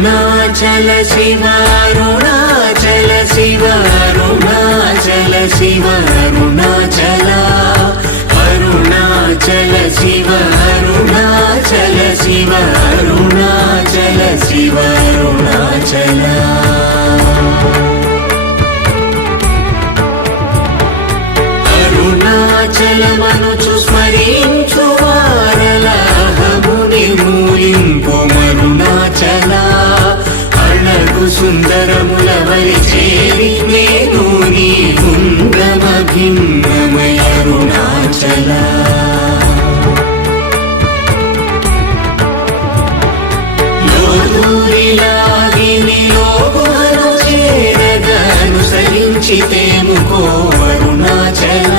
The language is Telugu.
అరుణాచల శివ అరుణాచల శివ అరుణాచల శివ అరుణాచల అరుణాచల శివ అరుణాచల శివ అరుణాచల శివ అరుణాచల అరుణాచలమనుచు స్మరించు వారలహము నిర్మూలింపు మరుణాచల అళగు సుందరముల వలి చేరి నేను నీ గుండమ భిన్నమయ అరుణాచల లోదూరిలాగిని లోగుహను చేరగ అనుసరించితేముకో అరుణాచల